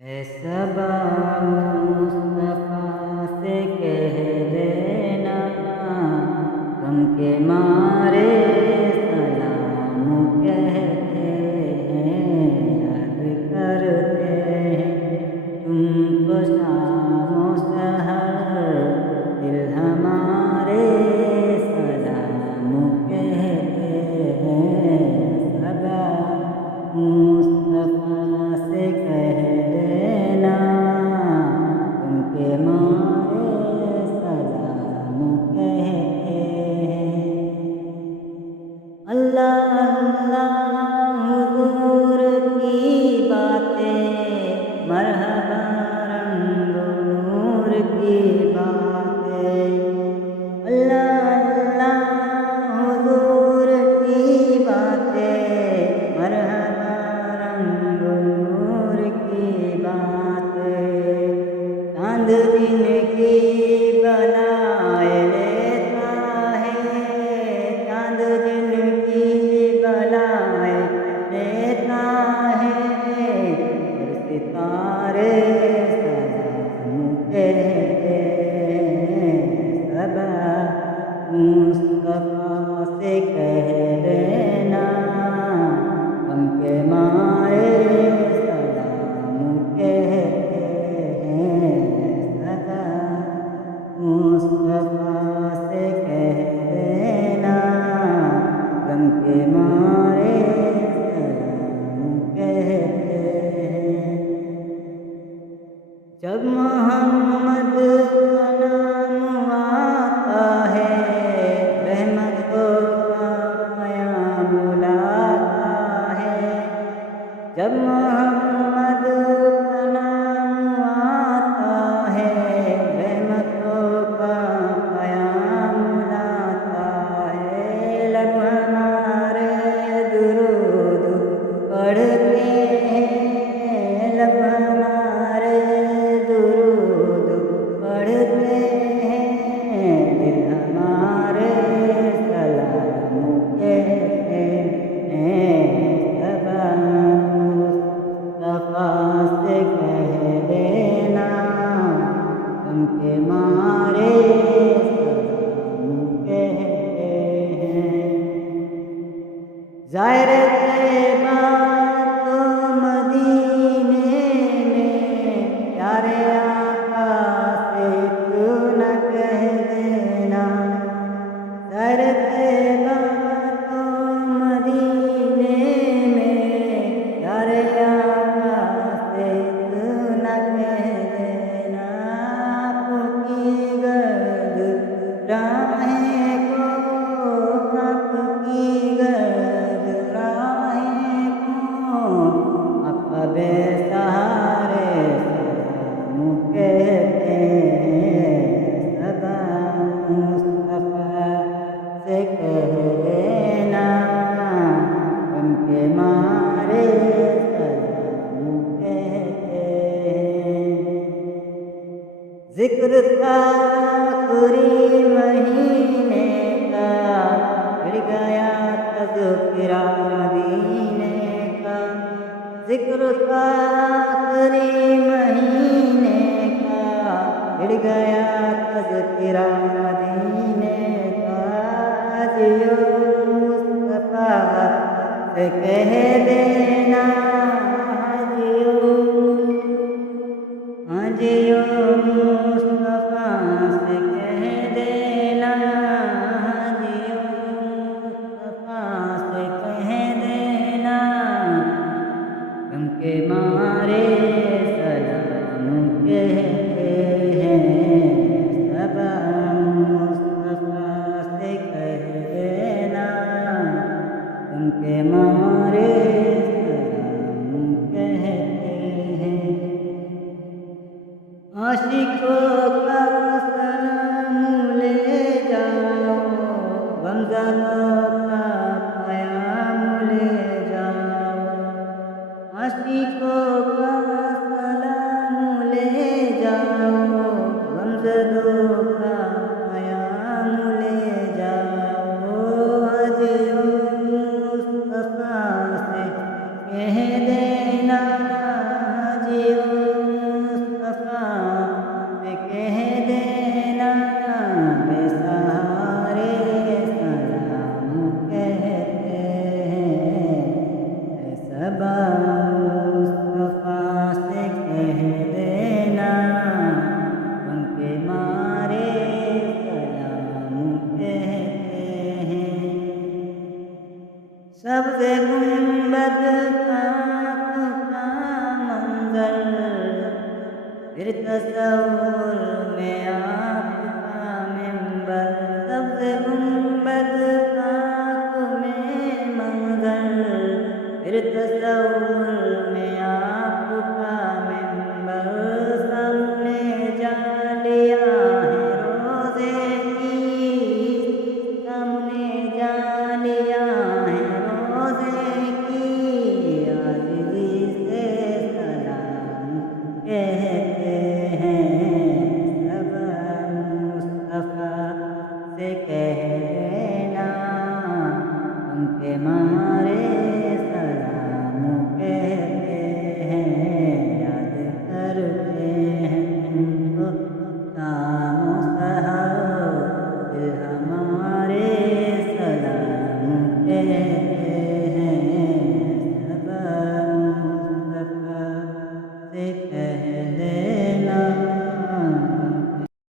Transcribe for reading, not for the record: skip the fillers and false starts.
اے صبا مصطفیٰ سے کہہ دینا، غم کے مارے سلام کہتے ہیں، یاد کرتے ہیں تم کو شام و سحر، دل ہمارے سلام کہتے ہیں۔ صبا مصطفیٰ سے کہہ دینا، غم کے مارے سلام کہتے ہیں۔ اللہ اللہ حضور کی باتیں، مرحبا رنگ و نور کی باتیں، اللہ اللہ حضور کی باتیں، مرحبا رنگ و نور کی باتیں، چاند جن کی بلائے لیتا ہے، چاند جن کی بلائے لیتا ہے، اور ستارے سلام کہتے ہیں۔ صبا مصطفیٰ سے کہہ دینا، غم کے مارے سلام کہتے ہیں۔ صبا مصطفیٰ سے کہہ دینا، غم کے مارے سلام کہتے ہیں۔ جب محمد کا نام آتا ہے، رحمتوں کا پیام لاتا ہے، جب محمد کا نام آتا ہے، رحمتوں کا پیام لاتا ہے، لب ہمارے درود پڑھتے ہیں، لب ہمارے درود پڑھتے ہیں، دل ہمارے سلام کہتے ہیں۔ صبا مصطفیٰ سے کہہ دینا، غم کے مارے سلام کہتے ہیں۔ ظاہر طیبہ تو مدینے میں، پیارے آقا سے اتنا کہہ دینا، ظاہر طیبہ تو مدینے میں، پیارے آقا سے اتنا کہہ دینا، آپ کی گرد راہیں کو، آپ کی گرد راہیں کو، عقب سہارے سلام کہتے ہیں۔ صبا مصطفیٰ سے کہہ دینا، غم کے مارے سلام کہتے ہیں۔ ذکر تھا آخری مہینے کا، بڑھ گیا تذکرہ مدینے کا، ذکر تھا آخری مہینے کا، بڑھ گیا تذکرہ مدینے کا، جیو مصطفیٰ سے کہہ دینا، جیو جیو مصطفیٰ سے کہہ دینا، جیو مصطفیٰ سے کہہ دینا، غم کے مارے سلام کہتے ہیں۔ صبا مصطفیٰ سے کہہ دینا، غم کے مارے سلام کہتے ہیں۔ عاشقوں کا سلام لے جاؤ، غمزنوں کا پیام لے جاؤ، عاشقوں کا سلام لے جاؤ، غمزدوں کا پیام لے جاؤ، جیو مصطفیٰ سے کہہ دینا، جیو پھر تصور میں آپ کا ممبر، سبز گنبد خاک میں منظر، پھر تصور